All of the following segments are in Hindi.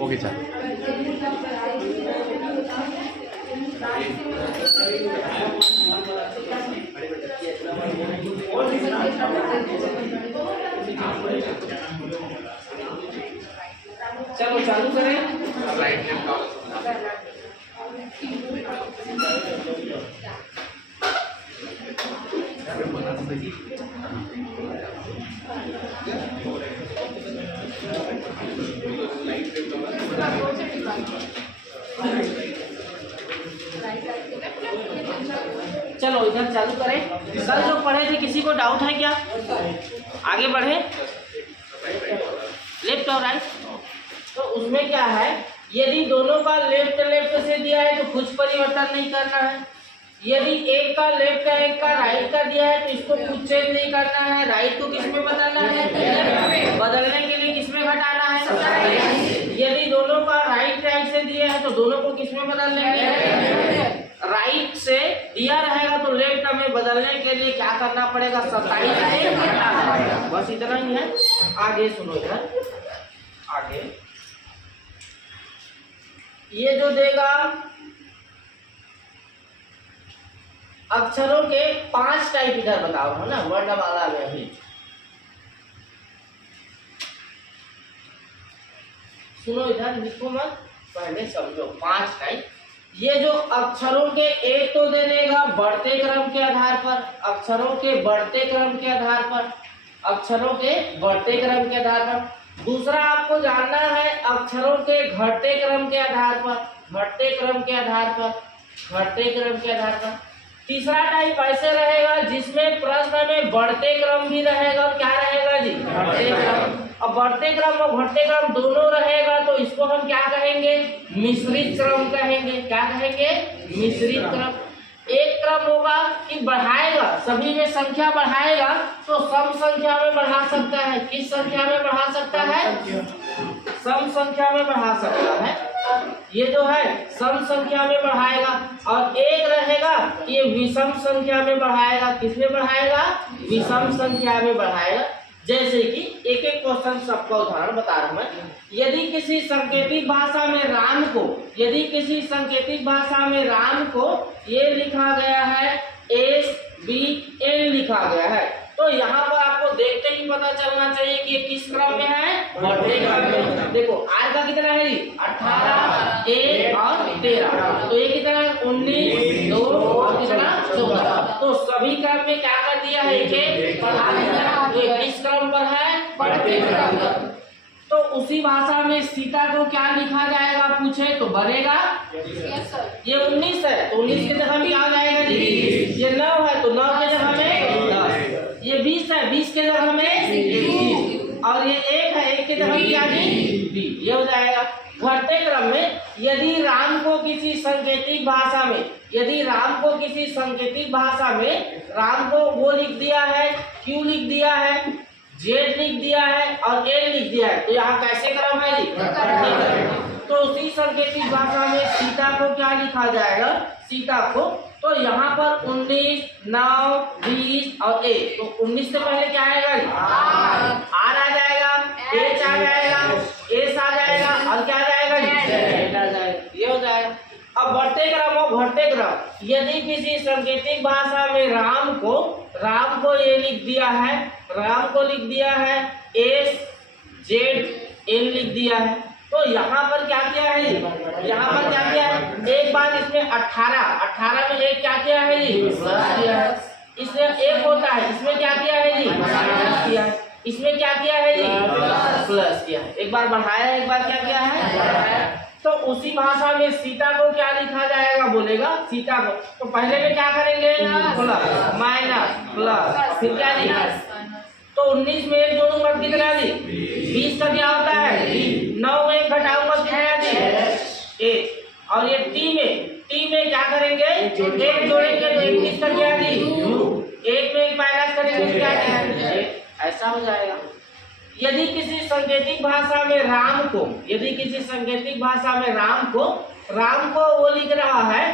ओके चलो। चलो चालू करें। चलो इधर चालू करें। कल जो पढ़े थे किसी को डाउट है क्या? आगे बढ़े। लेफ्ट और राइट, तो उसमें क्या है, यदि दोनों का लेफ्ट लेफ्ट से दिया है तो कुछ परिवर्तन नहीं करना है। यदि एक का लेफ्ट का एक का राइट का दिया है तो इसको कुछ चेंज नहीं करना है। राइट को किस में बदलना है? बदलने के लिए किस में घटाना है? यदि दोनों का राइट राइट से दिया है तो दोनों को किस में बदल लेंगे? राइट से दिया रहेगा तो लेफ्ट में बदलने के लिए क्या करना पड़ेगा? 27 से घटाना पड़ेगा। बस इतना ही है। आगे सुनो इधर, आगे ये जो देगा अक्षरों के 5 टाइप इधर बताओ है ना, वर्णमाला में अभी सुनो इधर, लिखो मत, पहले समझो। 5 टाइप। ये जो अक्षरों के एक तो दे देगा बढ़ते क्रम के आधार पर, अक्षरों के बढ़ते क्रम के आधार पर, अक्षरों के बढ़ते क्रम के आधार पर। दूसरा आपको जानना है अक्षरों के घटते क्रम के आधार पर, घटते क्रम के आधार पर, घटते क्रम के आधार पर। तीसरा टाइप ऐसे रहेगा जिसमें प्रश्न में बढ़ते क्रम भी रहेगा और क्या रहेगा जी? घटते क्रम। अब बढ़ते क्रम और घटते क्रम दोनों रहेगा तो इसको हम क्या कहेंगे? मिश्रित क्रम कहेंगे। क्या कहेंगे? मिश्रित क्रम। एक क्रम होगा कि बढ़ाएगा, सभी में संख्या बढ़ाएगा तो सम संख्या में बढ़ा सकता है। किस संख्या में बढ़ा सकता है? सम संख्या में बढ़ा सकता है। ये जो है सम संख्या में बढ़ाएगा। और एक रहेगा ये विषम संख्या में बढ़ाएगा। किस में बढ़ाएगा? विषम संख्या में बढ़ाएगा। जैसे कि एक एक क्वेश्चन सबका उदाहरण बता रहा हूं मैं। यदि किसी सांकेतिक भाषा में राम को, यदि किसी सांकेतिक भाषा में राम को ये लिखा गया है SBN लिखा गया है, तो यहाँ पर आपको देखते ही पता चलना चाहिए कि ये किस क्रम में है? बढ़ते क्रम में। देखो आज का कितना है? 18, 1 और 13। तो ये कितना है? 19, 2 और कितना? 14। तो सभी क्रम में क्या कर दिया है? एक बढ़ा दिया। तो किस क्रम पर है? बढ़ते क्रम पर। तो उसी भाषा में सीता को क्या लिखा जाएगा पूछे तो बनेगा ये 19 है तो 19 के जगह में क्या आ जाएगा जी? ये 9 है तो 9 के जगह में 10। ये 20 है, 20 के जगह में 21। और ये 1 है, 1 के जगह में क्या जी? 20। ये हो जाएगा। घटते क्रम में यदि राम को किसी सांकेतिक भाषा में, यदि राम को किसी सांकेतिक भाषा में राम को वो लिख दिया है, Q लिख दिया है, Z लिख दिया है और L लिख दिया है, तो यहाँ कैसे क्रम है जी? घटते क्रम। तो उसी सांकेतिक भाषा में सीता को क्या लिखा जाएगा? सीता को तो यहाँ पर 19, 9, 20 और 1। तो 19 से पहले क्या आएगा? R आ जाएगा, H आ जाएगा, S आ जाएगा और क्या आ जाएगा? Z आ जाएगा। ये हो जाएगा। अब बढ़ते क्रम और घटते क्रम, यदि किसी सांकेतिक भाषा में राम को ये लिख दिया है, राम को लिख दिया है SZN लिख दिया है, तो यहाँ पर क्या किया है? यहाँ पर क्या किया है? एक बार इसमें 18 में एक क्या किया है जी? प्लस किया है। इसमें एक होता है, इसमें क्या किया है जी? माइनस किया है। इसमें क्या किया है जी? प्लस किया है। एक बार बढ़ाया, एक बार क्या किया है? बढ़ाया। तो उसी भाषा में सीता को क्या लिखा जाएगा बोलेगा? सीता को तो पहले में क्या करेंगे? प्लस माइनस प्लस फिर क्या जी? तो 19 में एक जोड़ूंगा कितना जी? 20 का क्या होता है? 9 में एक घटाऊंगा कितना जी? 1। और ये टी में क्या करेंगे? एक जोड़ेंगे तो 21 का क्या जी? 1 में एक माइनस करेंगे क्या जी? ऐसा हो जाएगा। यदि किसी सांकेतिक भाषा में राम को, यदि किसी सांकेतिक भाषा में राम को वो लिख रहा है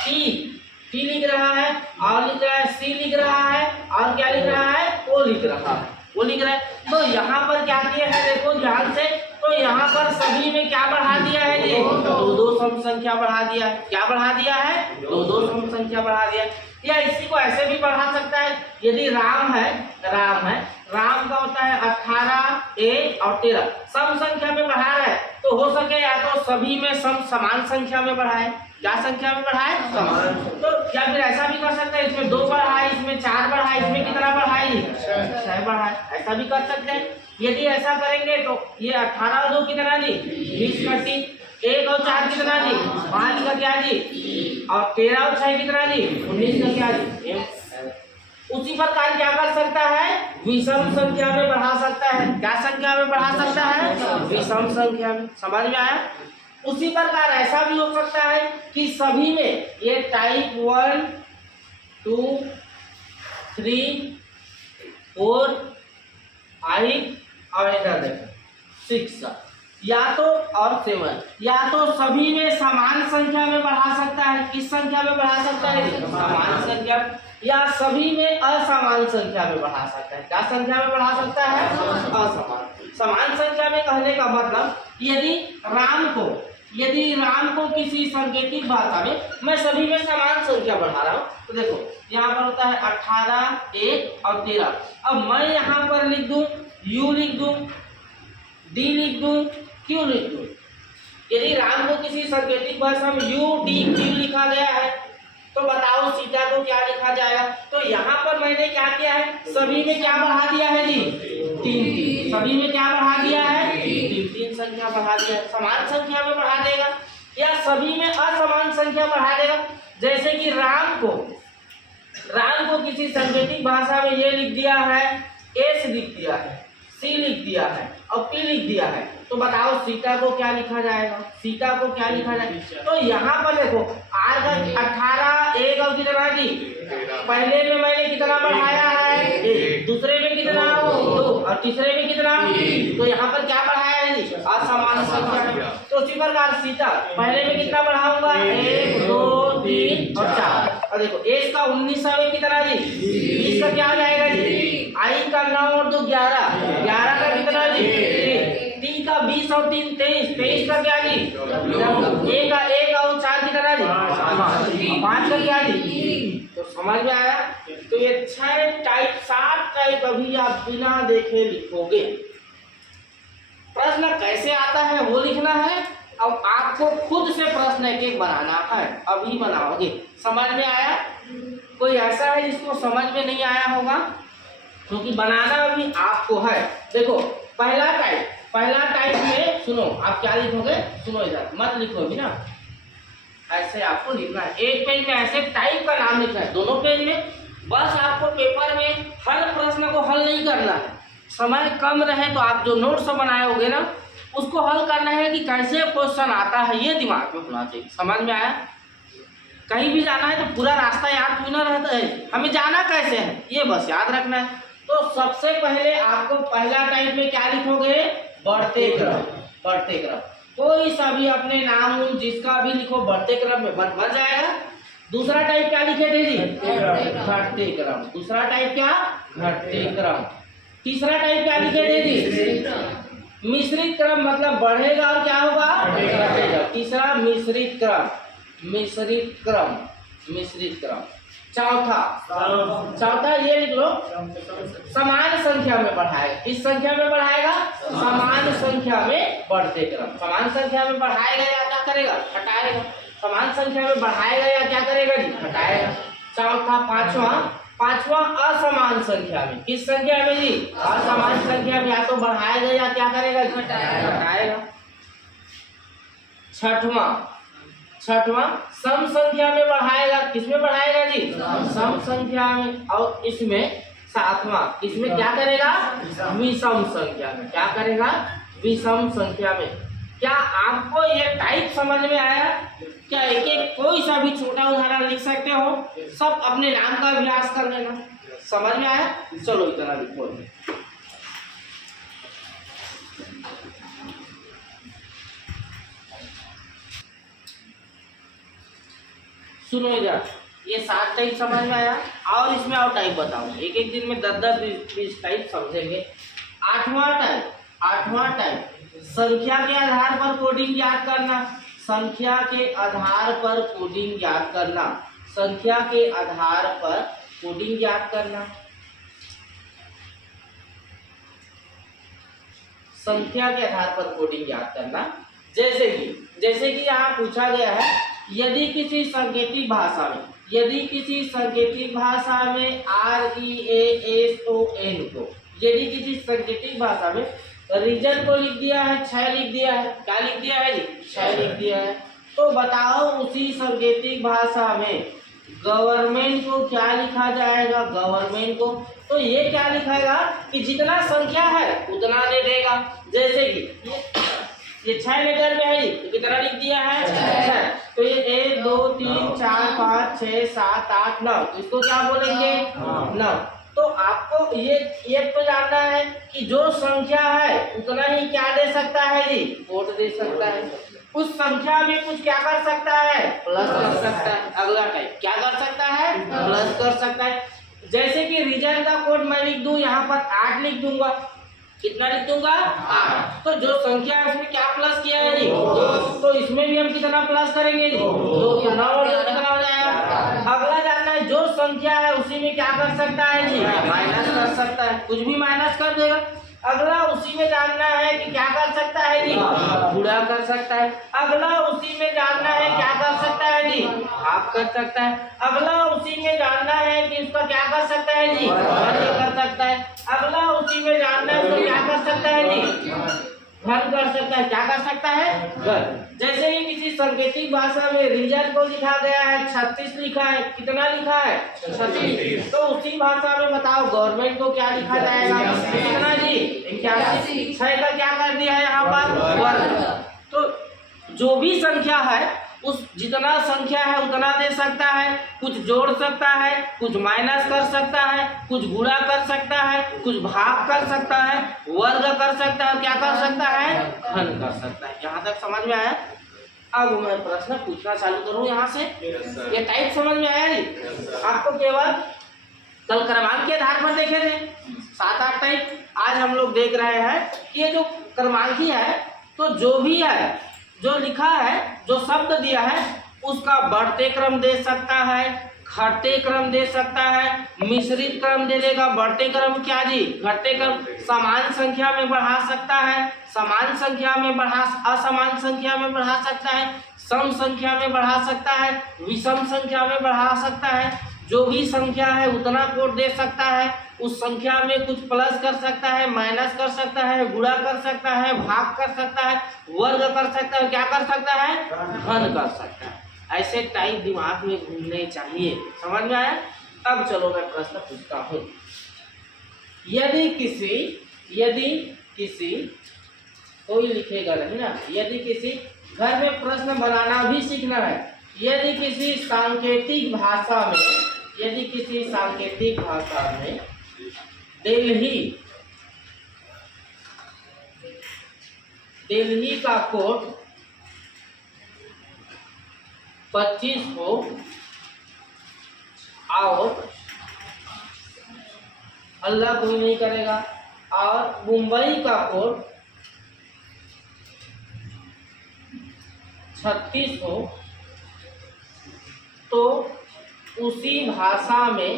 टी लिख रहा है और लिख रहा है सी लिख रहा है और क्या लिख रहा है? ओ लिख रहा है, वो लिख रहा है। तो यहाँ पर क्या किया है देखो ध्यान से, तो यहाँ पर सभी में क्या बढ़ा दिया है जी, दो दो सम संख्या बढ़ा दिया है। क्या बढ़ा दिया है, दो दो सम संख्या बढ़ा दिया है। या इसी को ऐसे भी बढ़ा सकता है, यदि राम है, राम का होता है 18 1 और 13 सम संख्या में बढ़ा रहा है, तो हो सके या तो सभी में समान संख्या में बढ़ाए। क्या संख्या में बढ़ाए, समान। तो या फिर ऐसा भी कर सकते हैं, इसमें 2 बढ़ाए, इसमें 4 बढ़ाए, इसमें कितना बढ़ाए, 6 बढ़ाए, ऐसा भी कर सकते हैं। यदि ऐसा करेंगे तो ये 18 और 2 कितना जी, 20 का 3, 1 और 4 कितना जी, 5 का क्या जी, और 13 और 6 कितना जी, 19 का क्या जी। उसी प्रकार क्या कर सकता है, विषम संख्या में बढ़ा सकता है। क्या संख्या में बढ़ा सकता है, विषम संख्या में। समझ में आया। उसी प्रकार ऐसा भी हो सकता है कि सभी में ये टाइप 1 2 3 4 5 और इधर देखो 6 या तो और 7 या तो सभी में समान संख्या में बढ़ा सकता है। किस संख्या में बढ़ा सकता है, समान संख्या, या सभी में असमान संख्या में बढ़ा सकता है। क्या संख्या में बढ़ा सकता है, असमान। समान संख्या में कहने का मतलब यदि राम को किसी सांकेतिक भाषा में मैं सभी में समान संख्या बढ़ा रहा हूँ, तो देखो यहाँ पर होता है 18 1 और 13। अब मैं यहाँ पर लिख दूं u लिख दूं, d लिख दूं, q लिख दूं। यदि राम को किसी सांकेतिक भाषा में u d q लिखा गया है, तो बताओ सीता को क्या लिखा जाएगा। तो यहाँ पर मैंने क्या किया है, सभी में क्या बढ़ा दिया है जी, 3 सभी में क्या बढ़ा दिया है, 3 संख्या बढ़ा दिया है। समान संख्या में बढ़ा देगा या सभी में असमान संख्या बढ़ा देगा। जैसे कि राम को किसी सांकेतिक भाषा में ये लिख दिया है, एस लिख दिया है, सी लिख दिया है और पी लिख दिया है, तो बताओ सीता को क्या लिखा जाएगा, सीता को क्या लिखा जाएगा। तो यहाँ पर देखो आर का 18 1 और कितना जी, पहले में मैंने कितना बढ़ाया है, 1, दूसरे में कितना 2 और तीसरे में कितना, तो यहाँ पर क्या बढ़ाया है जी, असमान संख्या। तो उसी प्रकार सीता पहले में कितना बढ़ाऊंगा, 1 2 3 और 4। और देखो एस का 19 में कितना जी, 20 का क्या आ जाएगा जी, आई का 9 और 2 11 11 का कितना जी, 3 का 20 और 3 23 23 का क्या जी, 1 का 1 और 4 कितना जी, 5 का क्या जी। तो समझ में आया। तो ये 6 टाइप 7 टाइप अभी आप बिना देखे लिखोगे। प्रश्न कैसे आता है वो लिखना है। अब आपको खुद से प्रश्न एक एक बनाना है, अभी बनाओगे। समझ में आया। कोई ऐसा है जिसको समझ में नहीं आया होगा, क्योंकि बनाना अभी आपको है। देखो पहला टाइप में सुनो, आप क्या लिखोगे, सुनो इधर मत लिखो अभी ना, ऐसे आपको लिखना है। एक पेज में ऐसे टाइप का नाम लिखना है, दोनों पेज में। बस आपको पेपर में हर प्रश्न को हल नहीं करना है। समय कम रहे तो आप जो नोट्स बनाए ना उसको हल करना है कि कैसे क्वेश्चन आता है, ये दिमाग में होना चाहिए। समझ में आया। कहीं भी जाना है तो पूरा रास्ता याद क्यों ना रहता है, हमें जाना कैसे है ये बस याद रखना है। तो सबसे पहले आपको पहला टाइप में क्या लिखोगे, बढ़ते क्रम। कोई सा भी अपने नाम जिसका भी लिखो बढ़ते क्रम में बन जाएगा। दूसरा टाइप क्या लिखे थे जी, घटते क्रम। दूसरा टाइप क्या, घटते क्रम। तीसरा टाइप क्या लिखे थे जी, मिश्रित क्रम, मतलब बढ़ेगा और क्या होगा, घटेगा। तीसरा मिश्रित क्रम। चौथा ये लिख लो, समान संख्या में बढ़ाएगा। किस संख्या में बढ़ाएगा, समान संख्या में बढ़ते क्रम। समान संख्या में बढ़ाएगा या क्या करेगा, घटाएगा। समान संख्या में बढ़ाएगा या क्या करेगा जी, घटाएगा। चौथा पांचवा असमान संख्या में। किस संख्या में जी, असमान संख्या में, या तो बढ़ाएगा या क्या करेगा, घटाएगा। छठवां सम संख्या में बढ़ाएगा। किसमें बढ़ाएगा जी, सम संख्या में। और इसमें सातवां, इसमें क्या करेगा, विषम संख्या में। क्या करेगा, विषम संख्या में। क्या आपको ये टाइप समझ में आया। क्या एक कोई सा भी छोटा उदाहरण लिख सकते हो, सब अपने नाम का अभ्यास कर लेना। समझ में आया। चलो इतना लिखो। सुनो इधर, ये 7 टाइप समझ में आया। और इसमें और टाइप बताऊं, एक एक दिन में 10-10 20 टाइप समझेंगे। आठवां टाइप संख्या के आधार पर कोडिंग याद करना, संख्या के आधार पर कोडिंग याद करना, संख्या के आधार पर कोडिंग याद करना, संख्या के आधार पर कोडिंग याद करना। जैसे कि यहाँ पूछा गया है, यदि किसी सांकेतिक भाषा में, यदि किसी सांकेतिक भाषा में REASON को, यदि किसी सांकेतिक भाषा में रीजन को लिख दिया है 6 लिख दिया है, क्या लिख दिया है जी 6 लिख दिया है, तो बताओ उसी सांकेतिक भाषा में गवर्नमेंट को क्या लिखा जाएगा, गवर्नमेंट को तो ये क्या लिखाएगा कि जितना संख्या है उतना दे देगा। जैसे कि ये 6 लेटर में है जी, तो कितना लिख दिया है 6, तो ये 1 2 3 4 5 6 7 8 9, तो इसको क्या बोलेंगे 9। तो आपको ये तो जानना है कि जो संख्या है उतना ही क्या दे सकता है जी, कोड दे सकता है। उस संख्या में कुछ क्या कर सकता है, प्लस कर सकता है। अगला टाइप क्या कर सकता है, प्लस कर सकता है। जैसे कि रीजन का कोड मैं लिख दूं, यहाँ पर 8 लिख दूंगा, कितना लिख दूंगा 8, तो जो संख्या है उसमें क्या प्लस किया है जी, तो इसमें भी हम कितना प्लस करेंगे जी 2, 9 और 2 कितना हो जाएगा। अगला जानना है जो संख्या है उसी में क्या कर सकता है जी, माइनस कर सकता है, कुछ भी माइनस कर देगा। अगला उसी में जानना है कि क्या कर सकता है जी, गुणा कर सकता है। अगला उसी में जानना है क्या कर सकता है जी, भाग कर सकता है। अगला उसी में जानना है कि उसका क्या कर सकता है जी, वर्ग कर सकता है। अगला उसी में जानना है तो क्या कर सकता है जी, घन कर सकता है, क्या कर सकता है घन। जैसे ही किसी सांकेतिक भाषा में रीजन को लिखा गया है 36 लिखा है, कितना लिखा है 36, तो उसी भाषा में बताओ गवर्नमेंट को क्या लिखा जाएगा, कितना जी 81। 6 का क्या कर दिया है यहाँ पर वर्ग। तो जो भी संख्या है उस जितना संख्या है उतना दे सकता है, कुछ जोड़ सकता है, कुछ माइनस कर सकता है, कुछ गुणा कर सकता है, कुछ भाग कर सकता है, वर्ग कर सकता है, क्या कर सकता है घन कर सकता है। यहाँ तक समझ में आया। अब मैं प्रश्न पूछना चालू करूँ यहाँ से, ये टाइप समझ में आया जी। आपको केवल कल क्रमांक के आधार पर देखे थे 7-8 टाइप, आज हम लोग देख रहे हैं कि ये जो क्रमांकी है तो जो भी है, जो लिखा है, जो शब्द दिया है उसका बढ़ते क्रम दे सकता है, घटते क्रम दे सकता है, मिश्रित क्रम दे देगा। बढ़ते क्रम क्या जी, घटते क्रम समान संख्या में बढ़ा सकता है, समान संख्या में बढ़ा, असमान संख्या में बढ़ा सकता है, सम संख्या में बढ़ा सकता है, विषम संख्या में बढ़ा सकता है। जो भी संख्या है उतना कोड दे सकता है, उस संख्या में कुछ प्लस कर सकता है, माइनस कर सकता है, गुणा कर सकता है, भाग कर सकता है, वर्ग कर सकता है, क्या कर सकता है घन कर सकता है। ऐसे टाइप दिमाग में घूमने चाहिए, समझ में आया। अब चलो मैं प्रश्न पूछता हूँ। यदि किसी कोई लिखेगा नहीं ना, यदि किसी घर में प्रश्न बनाना भी सीखना है। यदि किसी सांकेतिक भाषा में दिल्ली का कोड 25 हो और अल्लाह कोई नहीं करेगा, और मुंबई का कोड 36 हो, तो उसी भाषा में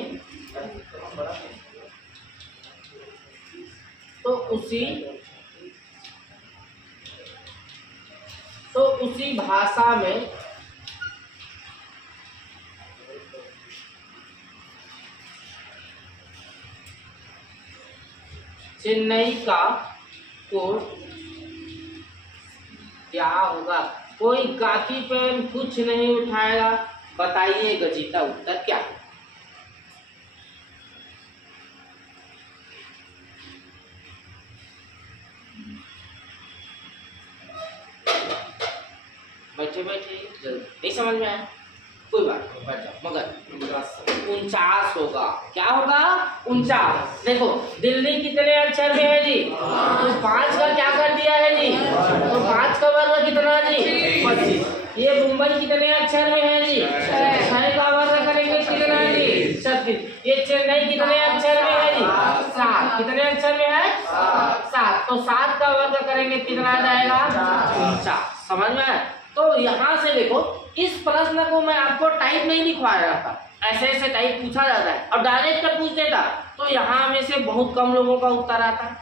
चेन्नई का कोड क्या होगा। कोई कापी पेन कुछ नहीं उठाएगा, बताइएगा जीता उत्तर क्या। बैठे नहीं समझ में आया, कोई बात नहीं, बैठ जाओ। मगर 49 होगा, क्या होगा 49। देखो दिल्ली कितने अक्षर में है जी, तो 5 का क्या कर दिया है जी, तो 5 का वर्ग कितना जी 25। ये मुंबई कितने अक्षर में है जी, 6 का वर्ग करेंगे कितना जी 36। ये चेन्नई कितने अक्षर में है जी? 7। कितने अक्षर में है? 7। तो 7 का वर्ग करेंगे कितना आ जाएगा? 49। समझ में आया? तो यहाँ से देखो, इस प्रश्न को मैं आपको टाइप नहीं लिखवा रहा था, ऐसे ऐसे टाइप पूछा जाता है। अब डायरेक्ट कर पूछ देता तो यहाँ में से बहुत कम लोगों का उत्तर आता,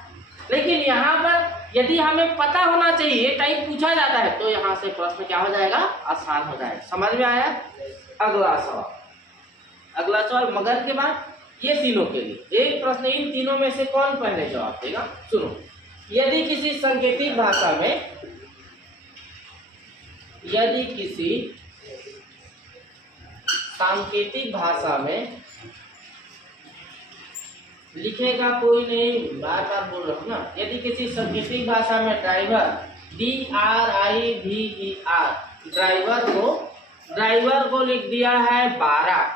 लेकिन यहाँ पर यदि हमें पता होना चाहिए टाइप पूछा जाता है तो यहाँ से प्रश्न क्या हो जाएगा? आसान हो जाएगा। समझ में आया? अगला सवाल मगर के बाद ये तीनों के लिए एक प्रश्न। इन तीनों में से कौन पहले जवाब देगा? सुनो, यदि किसी सांकेतिक भाषा में लिखेगा कोई नहीं, बार बार बोल रहा हूँ ना, यदि किसी सांकेतिक भाषा में ड्राइवर DRIVER ड्राइवर को लिख दिया है 12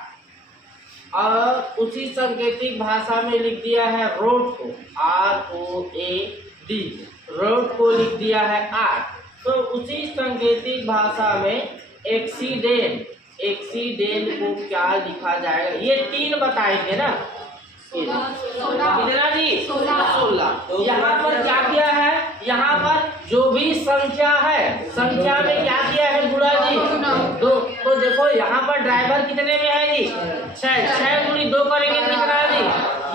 और उसी सांकेतिक भाषा में लिख दिया है रोड को ROAD रोड को लिख दिया है 8, तो उसी सांकेतिक भाषा में एक्सीडेंट को क्या लिखा जाएगा? ये 3 बताएंगे ना। कितना जी? 16। यहाँ पर क्या किया है? यहाँ पर जो भी संख्या है, संख्या में क्या किया है गुणा जी? 2। तो देखो यहाँ पर ड्राइवर कितने में है जी? 6 गुणित 2 करेंगे कितना जी?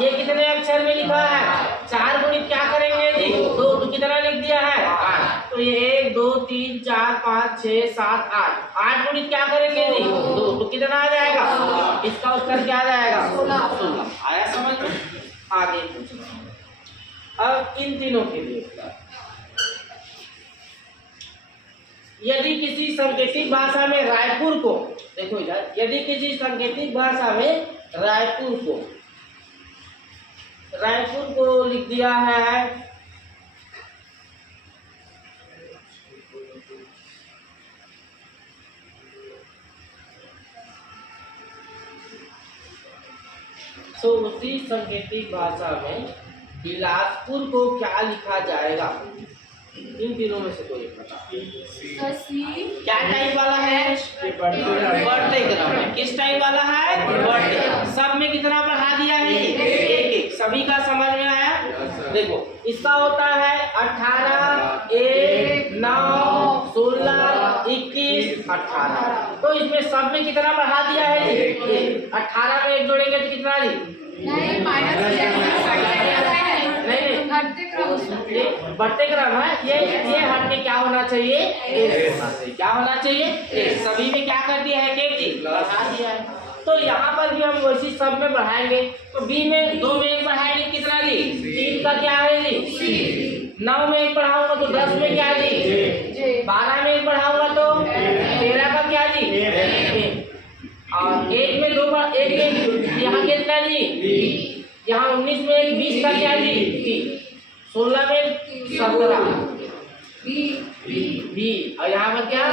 ये कितने अक्षर में लिखा है? 4 गुणित क्या करेंगे जी? 2। तो कितना लिख दिया है? 8। तो ये 1 2 3 4 5 6 7 8 गुणित क्या करेंगे जी? 2। तो कितना आ जाएगा? इसका उत्तर क्या आ जाएगा? 16। आया समझ में? आगे अब इन तीनों के लिए उत्तर। यदि किसी सांकेतिक भाषा में रायपुर को, देखो इधर, यदि किसी सांकेतिक भाषा में रायपुर को लिख दिया है तो उसी सांकेतिक भाषा में बिलासपुर को क्या लिखा जाएगा? इन तीनों में से कोई बता। क्या टाइप वाला है? बढ़ते क्रम में। किस टाइप वाला है? बढ़ते। सब में कितना बढ़ा दिया है? एक। सभी का समझ में आया? देखो इसका होता है 18 1 9 16 21 18। तो इसमें सब में कितना बढ़ा दिया है जी? 18 में 1 जोड़ेंगे तो कितना जी? नहीं, बढ़ते क्रम है ये हट के क्या होना चाहिए? क्या होना चाहिए? सभी में क्या कर दिया है? जी बढ़ा दिया है। तो यहाँ पर भी हम वैसी सब में बढ़ाएंगे, तो बी में 2 में 1 बढ़ाएंगे कितना जी? 3 का क्या है जी? 9 में 1 बढ़ाऊंगा तो 10 में क्या जी? 12 में 1 बढ़ाऊंगा तो 13 का क्या जी? और 1 में 2 यहाँ कितना जी? यहाँ 19 में 1 20 का क्या जी? 16 में 17 भी। और यहाँ पर क्या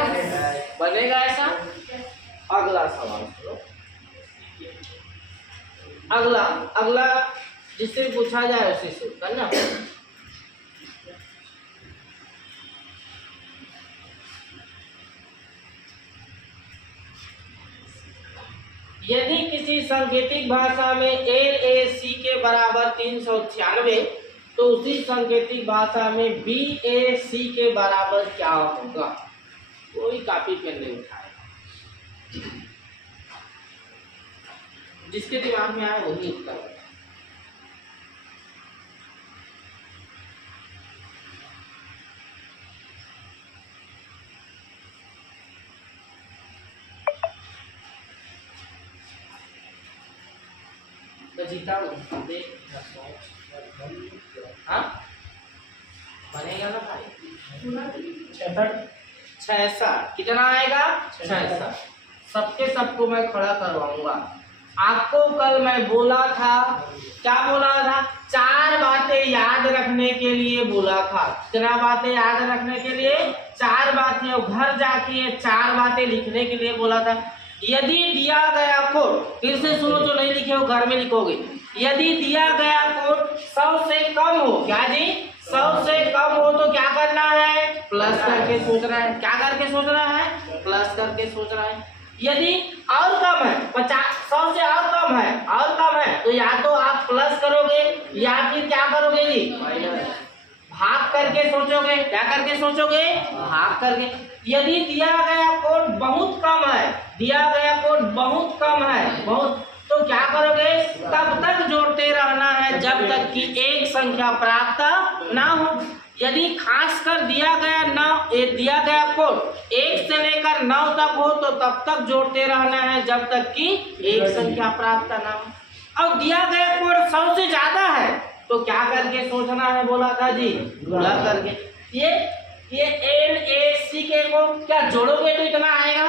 बनेगा ऐसा? अगला सवाल करो। अगला जिससे पूछा जाए उसी से करना। यदि किसी सांकेतिक भाषा में LAC के बराबर 396 तो उसी सांकेतिक भाषा में BAC के बराबर क्या होगा? कोई कॉपी पेन नहीं उठाएगा, जिसके दिमाग में आए वही उत्तर। जीता हाँ बनेगा ना भाई? 66। कितना आएगा? 66। सबको मैं खड़ा करवाऊंगा। आपको कल मैं बोला था, क्या बोला था? 4 बातें याद रखने के लिए बोला था। कितना बातें याद रखने के लिए? 4 बातें। और घर जाके 4 बातें लिखने के लिए बोला था। यदि दिया गया कोड, फिर से सुनो जो नहीं लिखे हो घर में लिखोगे। यदि दिया गया कोड 100 से कम हो, क्या जी? 100 से कम हो तो क्या करना है? प्लस करके सोच रहा है। क्या करके सोच रहा है? प्लस करके सोच रहा है। यदि और कम है 50 100 से और कम है तो या तो आप प्लस करोगे या फिर क्या करोगे जी भाग करके सोचोगे। क्या करके सोचोगे? भाग करके। यदि दिया गया कोड बहुत कम है बहुत, तो क्या करोगे? तब तक जोड़ते रहना है जब तक कि एक संख्या प्राप्त ना हो। यदि खासकर दिया गया कोड 1 से लेकर 9 तक हो तो तब तक जोड़ते रहना है जब तक कि एक संख्या प्राप्त ना हो। और दिया गया कोड 100 से ज्यादा है तो क्या करके सोचना है बोला था जी? गुणा करके। ये NAC के को क्या जोड़ोगे तो इतना आएगा,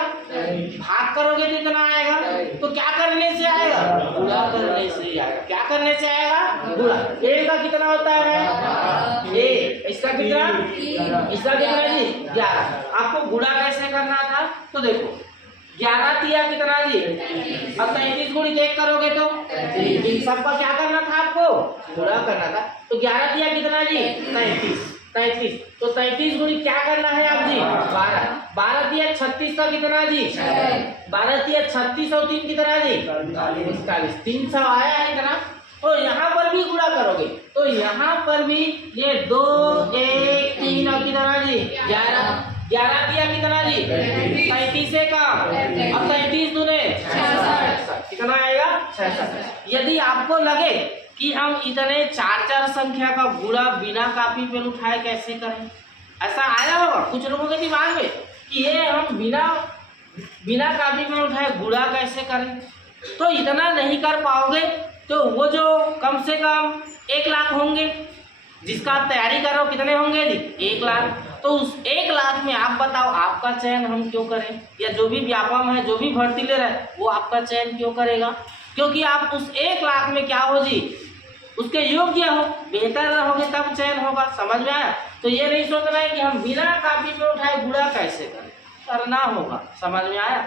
भाग करोगे तो इतना आएगा, तो क्या करने से आएगा? गुणा करने से आएगा। क्या करने से आएगा? गुणा। A का कितना होता है? A। इसका कितना? इसका कितना जी? 11। आपको गुणा कैसे करना था? तो देखो 11 दिया कितना जी? अब 33 गुणित 1 करोगे तो इन सबका क्या करना था आपको? गुणा करना था। तो 11 दिया कितना जी? 33। तो 33 गुणित क्या करना है आप जी? 12 दिया 36 का कितना जी? 12 दिया 36 और 3 कितना जी? 45। 300 आया है इतना। तो यहाँ पर भी गुणा करोगे तो यहाँ पर भी ये 2 1 3 और कितना जी? 11 दिया कितना जी? 35 से का। अब 33 दूने 66। कितना आएगा? 66। यदि आपको लगे कि हम इतने 4 संख्या का गुणा बिना कॉपी पेन उठाए कैसे करें, ऐसा आया होगा कुछ लोगों के दिमाग में कि ये हम बिना कॉपी पेन उठाए गुणा कैसे करें, तो इतना नहीं कर पाओगे। तो वो जो कम से कम 1 लाख होंगे जिसका आप तैयारी कर रहे हो, कितने होंगे जी? 1 लाख। तो उस 1 लाख में आप बताओ आपका चयन हम क्यों करें, या जो भी व्यापम है जो भी भर्ती ले रहा है वो आपका चयन क्यों करेगा? क्योंकि आप उस 1 लाख में क्या हो जी? उसके योग्य हो, बेहतर रहोगे तब चयन होगा। समझ में आया? तो ये नहीं सोचना है कि हम बिना कॉपी पे उठाए गुणा कैसे करें, करना होगा। समझ में आया?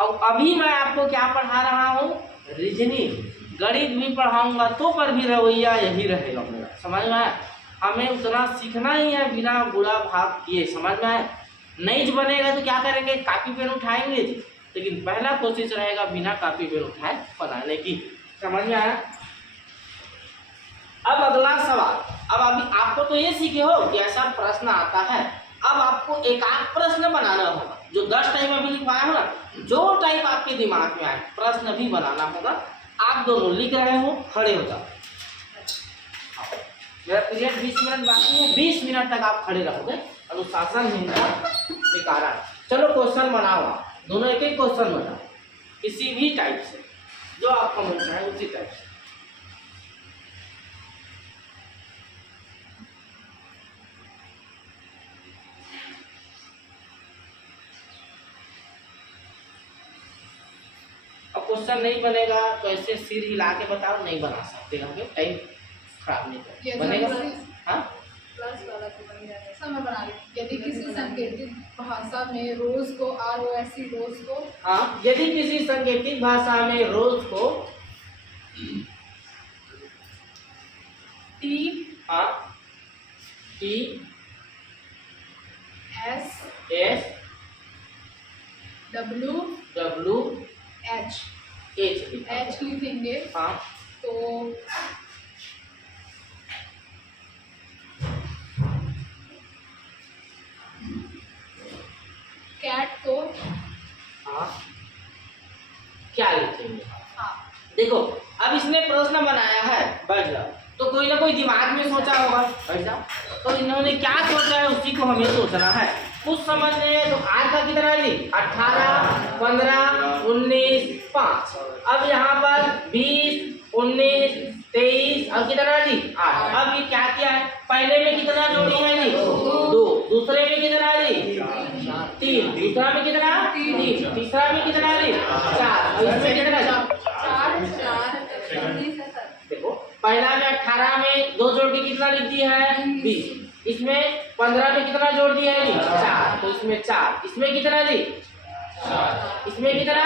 और अभी मैं आपको क्या पढ़ा रहा हूँ? रीजनिंग। गणित भी पढ़ाऊंगा तो पर भी रवैया यही रहेगा मेरा। समझ में आया? हमें उतना सीखना ही है बिना गुणा भाग किए। समझ में आया? नहीं बनेगा तो क्या करेंगे? कॉपी पेन उठाएंगे जी, लेकिन पहला कोशिश रहेगा बिना कॉपी पेन उठाए बनाने की। समझ में आया? अब अगला सवाल। अब अभी आपको तो ये सीखे हो कि ऐसा प्रश्न आता है। अब आपको एक आध प्रश्न बनाना होगा। जो 10 टाइप अभी लिखवाया हो ना, जो टाइप आपके दिमाग में आए प्रश्न भी बनाना होगा। आप दोनों लिख रहे हो, खड़े हो जाओ। मेरा पीरियड 20 मिनट बाकी है, 20 मिनट तक आप खड़े रहोगे। अनुशासनहीनता बेकार है। चलो क्वेश्चन बनाओ, दोनों एक एक क्वेश्चन बनाओ किसी भी टाइप से, जो आपका मन चाहे उसी टाइप से। अब क्वेश्चन नहीं बनेगा तो ऐसे सिर हिला के बताओ, नहीं बना सकते होंगे, टाइम खराब नहीं कर बनेगा। हाँ प्लस वाला तो बन जाएगा। सब मैं बना रही हूँ। यदि किसी संकेतित भाषा में रोज को ROSC रोज को, हाँ, यदि किसी संकेतित भाषा में रोज को T हाँ T S S W H H लिखेंगे हाँ तो कैट को हाँ क्या लिखेंगे? हाँ देखो अब इसने प्रश्न बनाया है, बैठ जाओ। तो कोई ना कोई दिमाग में सोचा होगा, बैठ जाओ। तो इन्होंने क्या सोचा है उसी को हमें सोचना है। कुछ समझ में तो आज का कितना है जी? 18 15 19 5। अब यहाँ पर 20 19 23 और कितना जी? 8। अब ये क्या किया है? पहले में कितना जोड़ी है जी? 2। दूसरे में कितना जी? 3। दूसरा में कितना? 3। तीसरा में कितना जी? 4। और इसमें कितना? 4 देखो पहला में 18 में 2 जोड़ के कितना लिख दिया है? 20। इसमें 15 में कितना जोड़ दिया है जी? 4। तो इसमें 4। इसमें कितना जी? 4। इसमें कितना?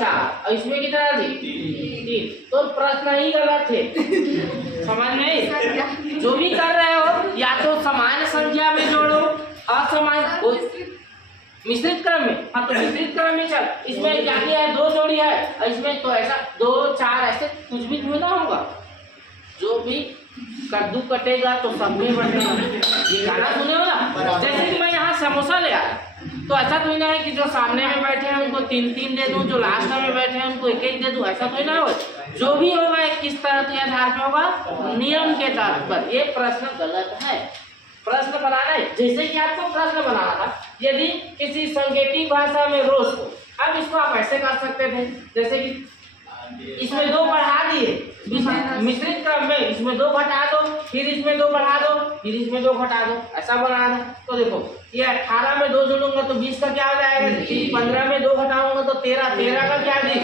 4। और इसमें कितना जी? 3। तो प्रश्न ही गलत है। समझ नहीं? जो भी कर रहे हो या तो समान संख्या में जोड़ो, असमान मिश्रित क्रम में, हाँ तो मिश्रित क्रम में चल, इसमें क्या किया है, 2 जोड़ी है और इसमें तो ऐसा 2 4 ऐसे कुछ भी थोड़ा होगा। जो भी कद्दू कटेगा तो सब में बटेगा, ये गाना सुने हो ना। जैसे कि मैं यहाँ समोसा ले आया तो ऐसा तो ही ना है कि जो सामने में बैठे हैं उनको 3-3 दे दूं, जो लास्ट में बैठे हैं उनको 1-1 दे दूं, ऐसा तो ही ना हो। जो भी होगा एक किस तरह के आधार पे होगा, नियम के आधार पर। ये प्रश्न गलत है, प्रश्न बनाना है जैसे कि आपको प्रश्न बनाना था, यदि किसी सांकेतिक भाषा में रोज को, अब इसको आप ऐसे कर सकते थे जैसे कि इसमें 2 बढ़ा दिए, मिश्रित क्रम में इसमें 2 घटा दो, फिर इसमें 2 बढ़ा दो, फिर इसमें 2 घटा दो, ऐसा बनाना। तो देखो ये 18 में 2 जोड़ूंगा तो 20 का क्या हो जाएगा, 15 में 2 घटाऊंगा तो 13, 13 का क्या दी,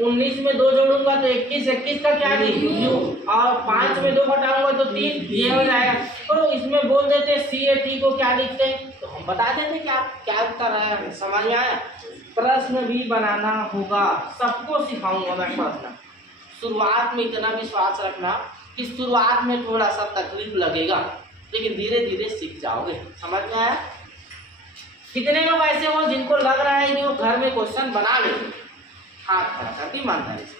19 में 2 जोड़ूंगा तो 21, 21 का क्या दी यू, और 5 में 2 घटाऊंगा तो 3, ये हो जाएगा। तो इसमें बोल देते CAT को क्या लिखते हैं, तो हम बता देते कि आप क्या उत्तर आया, समझ में आया। प्रश्न भी बनाना होगा, सबको सिखाऊंगा मैं प्रश्न। शुरुआत में इतना विश्वास रखना कि शुरुआत में थोड़ा सा तकलीफ लगेगा, लेकिन धीरे धीरे सीख जाओगे, समझ में आया। कितने लोग ऐसे हो जिनको लग रहा है कि वो घर में क्वेश्चन बना लेंगे, हाथ खड़ा करके ईमानदारी से।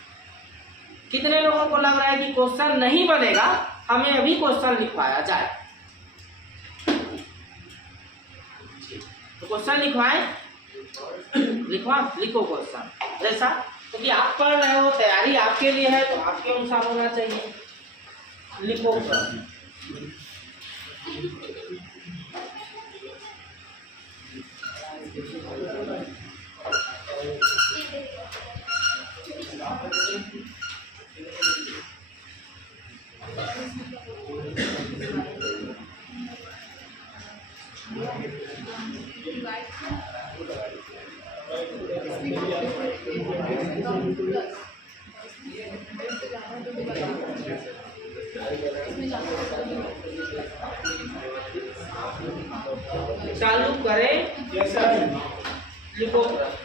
कितने लोगों को लग रहा है कि क्वेश्चन नहीं बनेगा, हमें अभी क्वेश्चन लिखवाया जाए, तो क्वेश्चन लिखवाएं, लिखो क्वेश्चन जैसा, क्योंकि आप पढ़ रहे हो, तैयारी आपके लिए है तो आपके अनुसार होना चाहिए। लिखो प्रश्न। चालू करें, लिखो प्रश्न।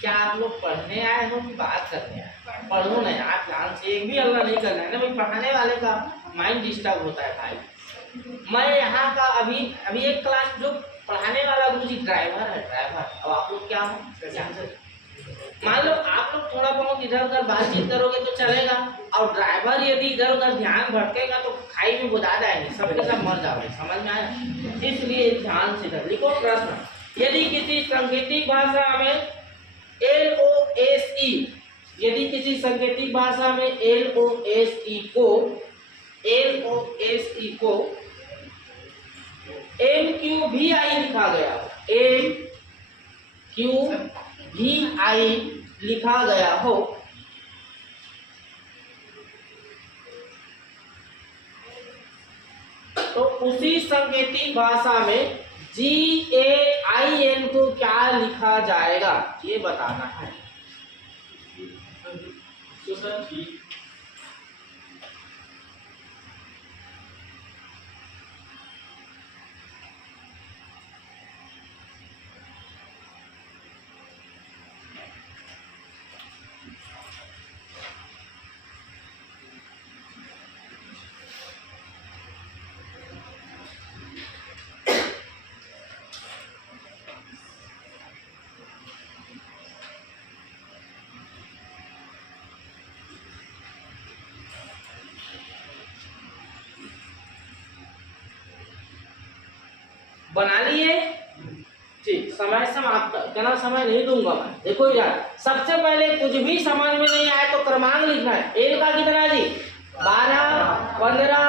क्या आप लोग पढ़ने आए हो कि बात करने आए? पढ़ो नहीं, आप ध्यान से, एक भी अल्लाह नहीं करना है ना भाई, पढ़ाने वाले का माइंड डिस्टर्ब होता है भाई। मैं यहाँ का अभी एक क्लास जो पढ़ाने वाला गुरुजी ड्राइवर है, ड्राइवर। अब आप लोग क्या हो, मान लो आप लोग थोड़ा बहुत इधर उधर बातचीत करोगे तो चलेगा, और ड्राइवर यदि इधर उधर ध्यान भटकेगा तो खाई में बुझा जाएंगे, सबके सब मर जाओगे, समझ में आया। इसलिए ध्यान से लिखो प्रश्न। यदि किसी सांकेतिक भाषा में LOSE, यदि किसी सांकेतिक भाषा में LOSE को MQVI लिखा गया, MQVI लिखा गया हो, तो उसी सांकेतिक भाषा में GAIN को क्या लिखा जाएगा, ये बताना है। तो सर ठीक, बना लिए, ठीक, समय समाप्त, इतना समय नहीं दूंगा मैं। देखो यार, सबसे पहले कुछ भी समझ में नहीं आए तो क्रमांक लिखना है। ए का कितना जी 12, 15,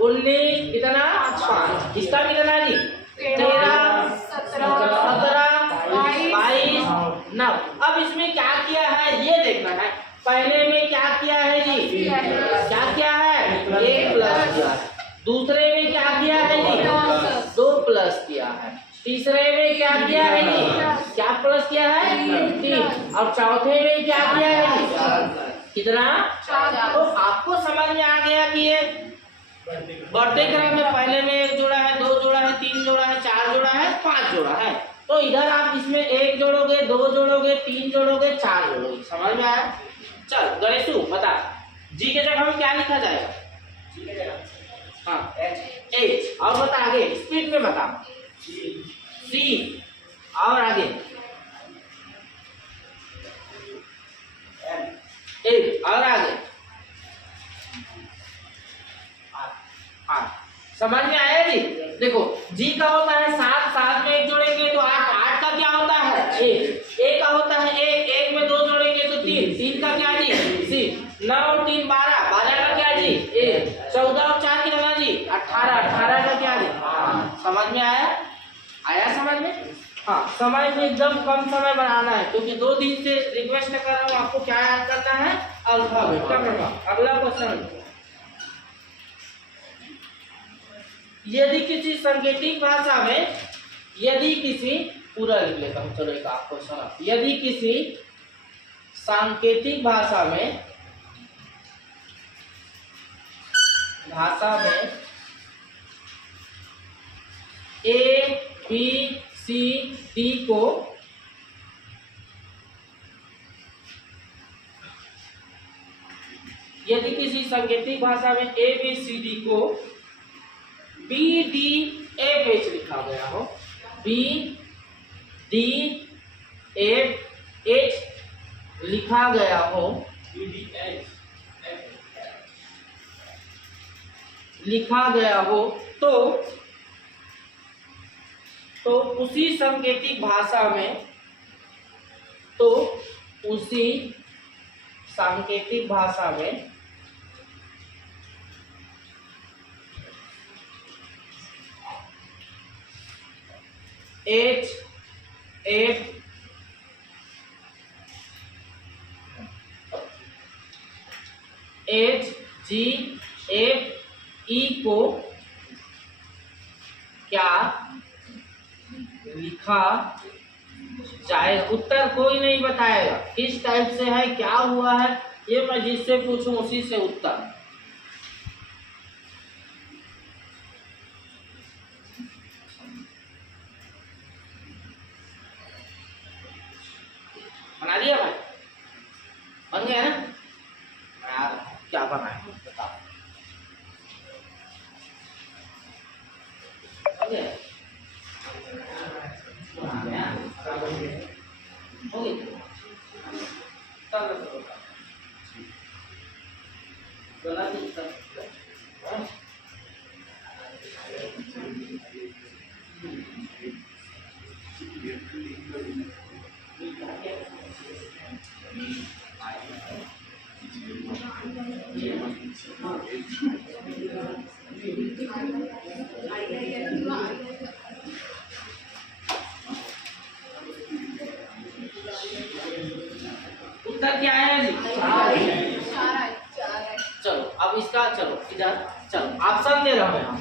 19, कितना 5, इसका कितना जी 13, 17, 22, 9। अब इसमें क्या किया है ये देखना है। पहले में क्या किया है जी, क्या किया है 1 प्लस किया है। दूसरे में क्या किया है जी 2 प्लस किया है। तीसरे में क्या किया है जी, क्या प्लस किया है 3। और चौथे में क्या किया है जी कितना 4। तो आपको समझ में आ गया कि ये बढ़ते क्रम में पहले में 1 जोड़ा है, 2 जोड़ा है, 3 जोड़ा है, 4 जोड़ा है, 5 जोड़ा है। तो इधर आप इसमें 1 जोड़ोगे, 2 जोड़ोगे, 3 जोड़ोगे, 4 जोड़ोगे। समझ में आया? चल गणेशु बता, जी के जगह में क्या लिखा जाएगा? हाँ एच। और बता आगे स्पीड में बता। सी। और आगे एट। और आगे समझ में आया जी? देखो जी का होता है 7, 7 में 1 जोड़ेंगे तो 8, 8 का क्या होता है 1, ए का होता है 1, 1 में 2 जोड़ेंगे तो 3, 3 का क्या जी सी, 9 और 3 12, 12 का क्या जी 1, 14 और 4 कितना जी 18, 18 का क्या जी। समझ में आया? आया समझ में? हाँ, समय में एकदम कम समय बनाना है क्योंकि 2 दिन से रिक्वेस्ट कर रहा हूँ आपको क्या याद करना है अल्फाबेट। अगला क्वेश्चन, यदि किसी सांकेतिक भाषा में, यदि किसी पूरा लिख लेता हूँ, चलो एक आपको सुना। यदि किसी सांकेतिक भाषा में ए बी सी डी को यदि किसी सांकेतिक भाषा में ए बी सी डी को बी डी एफ एच लिखा गया हो, बी डी एफ एच लिखा गया हो, लिखा गया हो तो उसी सांकेतिक भाषा में, तो उसी सांकेतिक भाषा में H F H G F E को क्या लिखा जाएगा? उत्तर कोई नहीं बताएगा किस टाइप से है, क्या हुआ है, ये मैं जिससे पूछूं उसी से उत्तर। बना दिया भाई? बन गया ना यार? क्या बनाए बताओ? बन गया? हो गई? उत्तर क्या आएगा जी? 4। चलो अब इसका, चलो इधर, चलो ऑप्शन दे रहा हूं यहाँ।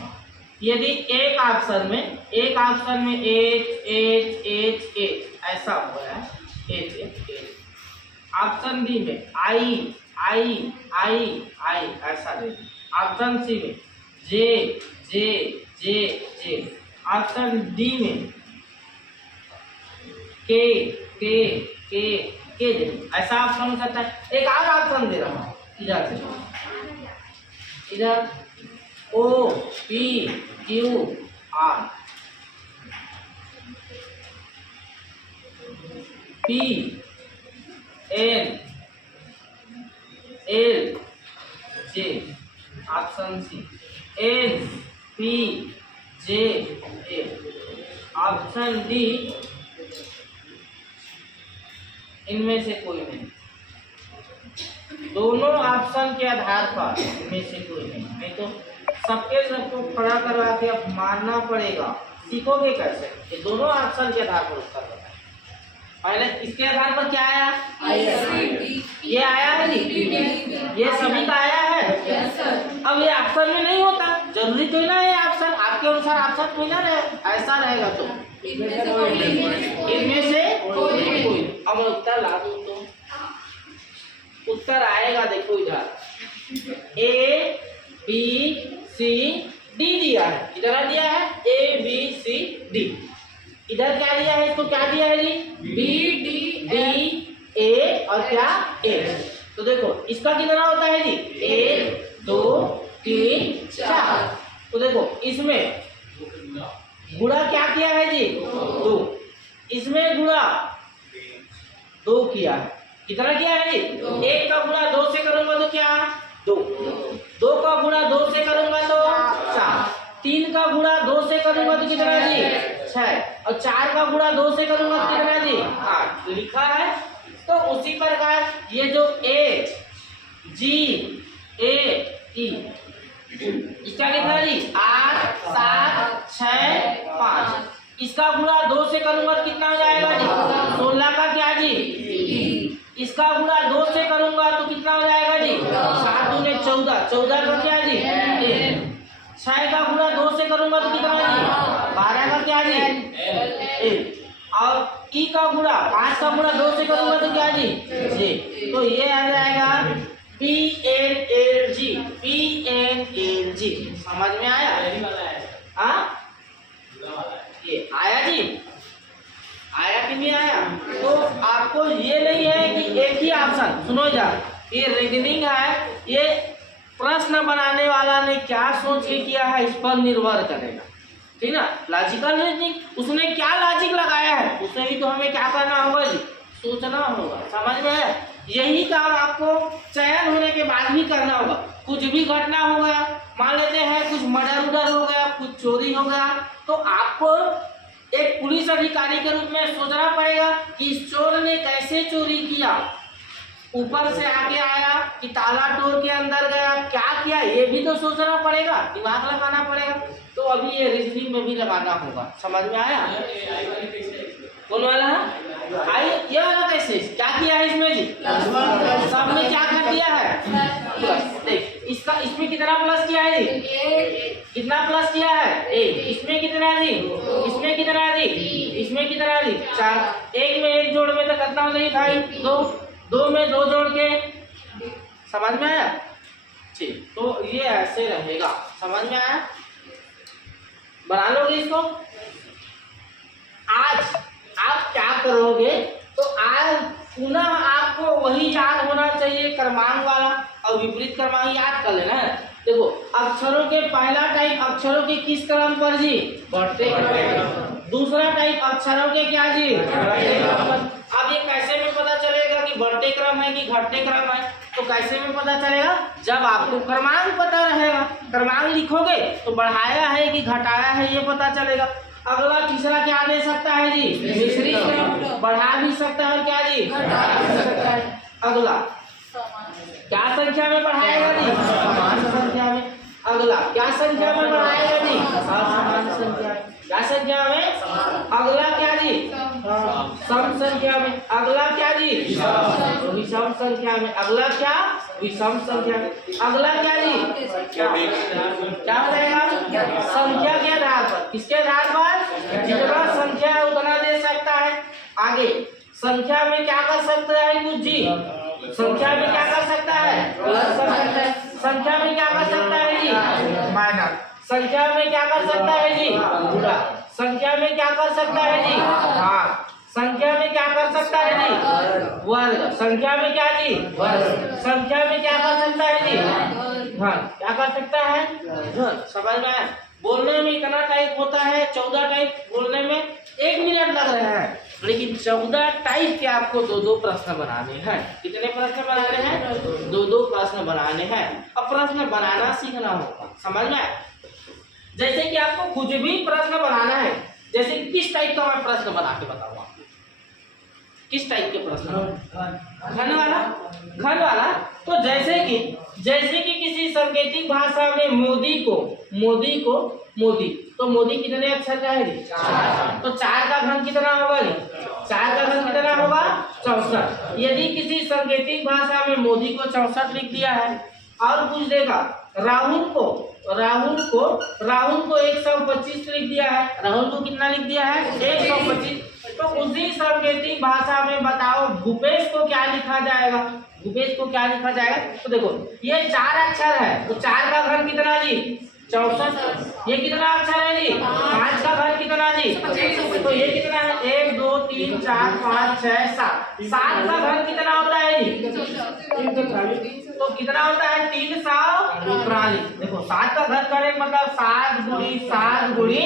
यदि एक ऑप्शन में एच एच एच एच ऐसा हो रहा है, H H H. Option B में आई आई आई आई ऐसा दे। ऑप्शन सी में जे जे जे जे। ऑप्शन डी में के के के के दे। ऐसा ऑप्शन हो सकता है। एक और ऑप्शन दे रहा हूँ इधर से, इधर O P Q R, P N L J. Option C N P J A. Option D इनमें से कोई नहीं। दोनों ऑप्शन के आधार पर इनमें से कोई नहीं तो सबको खड़ा करवा के अब मानना पड़ेगा। सीखोगे कैसे? ये दोनों ऑप्शन के आधार पर उत्तर बताएं। पहले इसके आधार पर क्या आया? ये आया है जी, ये सभी का आया है। अब ये ऑप्शन में नहीं होता, जरूरी तो ना है ऑप्शन आपके अनुसार ऑप्शन कोई ना रहे, ऐसा रहेगा तो इनमें से कोई। अब उत्तर ला दूं तो उत्तर आएगा, देखो इधर A B C D दिया है, इधर दिया है A B C D। इधर क्या दिया है? इसको क्या दिया है जी? B D A और क्या A। तो देखो इसका कितना होता है जी? 1 2 3 4। तो देखो इसमें गुणा क्या किया है जी? 2। इसमें गुणा 2 किया है। कितना किया है जी? 1 का गुणा 2 से करूंगा तो क्या? 2। 2 का गुणा 2 से करूंगा तो 4। 3 का गुणा 2 से करूंगा तो कितना जी? 6। और 4 का गुणा 2 से करूंगा तो कितना जी? 8 लिखा है। तो उसी प्रकार ये जो A G A E इसका कितना जी? 8 7 6 5। इसका गुणा 2 से करूंगा तो कितना हो जाएगा जी? 16 का क्या जी? इसका गुणा 2 से करूंगा तो कितना हो जाएगा जी? 7 दूने 14। 14 का क्या जी? 6 का गुणा 2 से करूंगा तो कितना जी? 12 का क्या जी? 1। और E का गुणा 5 का गुणा 2 से करूंगा तो क्या जी? 6। तो ये आ जाएगा PNLG। PNLG समझ में आया? हाँ ये आया जी? आया कि नहीं आया? तो आपको ये नहीं है कि एक ही ऑप्शन, सुनो जा, ये रीजनिंग है, ये प्रश्न बनाने वाला ने क्या सोच के किया है इस पर निर्भर करेगा, ठीक ना? लॉजिकल रीजनिंग, उसने क्या लॉजिक लगाया है उसे ही तो हमें क्या करना होगा जी? सोचना होगा। समझ में है? यही काम आपको चयन होने के बाद भी करना होगा। कुछ भी घटना हो गया, मान लेते हैं कुछ मर्डर उडर हो गया, कुछ चोरी हो गया, तो आपको एक पुलिस अधिकारी के रूप में सोचना पड़ेगा कि इस चोर ने कैसे चोरी किया, ऊपर से आके आया कि ताला तोड़ के अंदर गया, क्या किया, ये भी तो सोचना पड़ेगा, दिमाग लगाना पड़ेगा। तो अभी ये रीजनिंग में भी लगाना होगा। समझ में आया? कौन वाला है? आई ये वाला कैसे क्या किया है इसमें जी? सब में क्या कर दिया है? प्लस। देख इसका इसमें कितना प्लस किया है जी? कितना प्लस किया है? 1। इसमें कितना जी? इसमें कितना जी? इसमें कितना जी? 4। 1 में 1 जोड़ में तो कितना हो जाएगी भाई? 2। 2 में 2 जोड़ के, समझ में आया? ठीक, तो ये ऐसे रहेगा। समझ में आया? बना लोगे इसको? आज आप क्या करोगे? तो आज पुनः आपको वही याद होना चाहिए, क्रमांक वाला और विपरीत क्रमांक याद कर लेना है। देखो अक्षरों के पहला टाइप अक्षरों के किस क्रम पर जी? बढ़ते क्रम। दूसरा टाइप अक्षरों के क्या जी? घटते क्रम पर। अब ये कैसे में पता चलेगा कि बढ़ते क्रम है कि घटते क्रम है? तो कैसे में पता चलेगा? जब आपको क्रमांक पता रहेगा। क्रमांक लिखोगे तो बढ़ाया है कि घटाया है ये पता चलेगा। अगला तीसरा क्या दे सकता है जी? मिश्रित क्रम, बढ़ा भी सकता है क्या जी? घटा भी सकता है। अगला क्या संख्या में बढ़ाएगा जी? समान संख्या में। अगला क्या संख्या में बढ़ाएगा जी? असमान संख्या। क्या संख्या में? अगला क्या जी? सम संख्या में। अगला क्या जी? विषम संख्या में। अगला क्या? विषम संख्या में। अगला क्या जी? क्या हो जाएगा? संख्या के आधार पर। किसके आधार पर? जितना संख्या है उतना दे सकता है। आगे संख्या में क्या कर सकता है कुछ जी? संख्या में क्या कर सकता है? प्लस कर सकता है। संख्या में क्या कर सकता है जी? माइनस। संख्या में क्या कर सकता है जी? गुणा। संख्या में क्या कर सकता है जी? भाग। संख्या में क्या कर सकता है जी? वर्ग। संख्या में क्या जी? वर्ग। संख्या में क्या कर सकता है जी? घन। क्या कर सकता है? घन। समझ में आया? बोलने में इतना टाइप होता है, 14 टाइप बोलने में 1 मिनट लग रहे हैं, लेकिन 14 टाइप के आपको 2-2 प्रश्न बनाने हैं। कितने प्रश्न बनाने हैं? 2-2 प्रश्न बनाने हैं। अब प्रश्न बनाना सीखना होगा। समझ में? जैसे कि आपको कुछ भी प्रश्न बनाना है, जैसे किस टाइप का मैं प्रश्न बना के बताऊँ आपको, किस टाइप के प्रश्न? घन वाला। घन वाला तो जैसे कि किसी सांकेतिक भाषा में मोदी तो मोदी कितने अक्षर का है जी? 4। तो 4 का घन कितना होगा जी? 4 का घन कितना होगा? 64। यदि किसी सांकेतिक भाषा में मोदी को 64 लिख दिया है और पूछ देगा राहुल को 125 लिख दिया है, राहुल को कितना लिख दिया है? 125। तो उसी सांकेतिक भाषा में बताओ भूपेश को क्या लिखा जाएगा? तो देखो ये 4 अक्षर है, तो 4 का घन कितना जी? 64। ये कितना अक्षर है जी? 5 का घन कितना जी? तो ये कितना है? 1 2 3 4 5 6 7। 7 का घन कितना होता है जी? तो कितना होता है? 343। देखो 7 का घन करें मतलब 7 गुणी 7 गुणी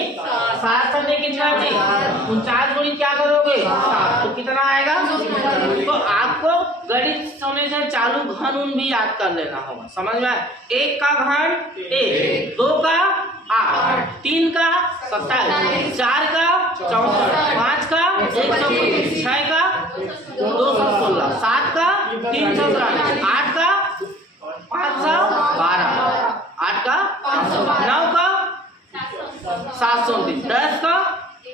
7 करने कितना जी? 49 गुणी क्या करोगे? 7। तो कितना आएगा? तो आपको गणित होने से चालू घन उन भी याद कर लेना होगा, समझ में आया? 1 का घन 1, 2 का 8, 3 का 27, 4 का 64, 5 का 125, 6 का 216, 7 का 343, 8 का 512, 8 का 9 का 729, 10 का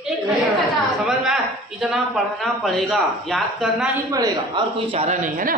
1000। समझ में आया? इतना पढ़ना पड़ेगा, याद करना ही पड़ेगा, और कोई चारा नहीं है ना।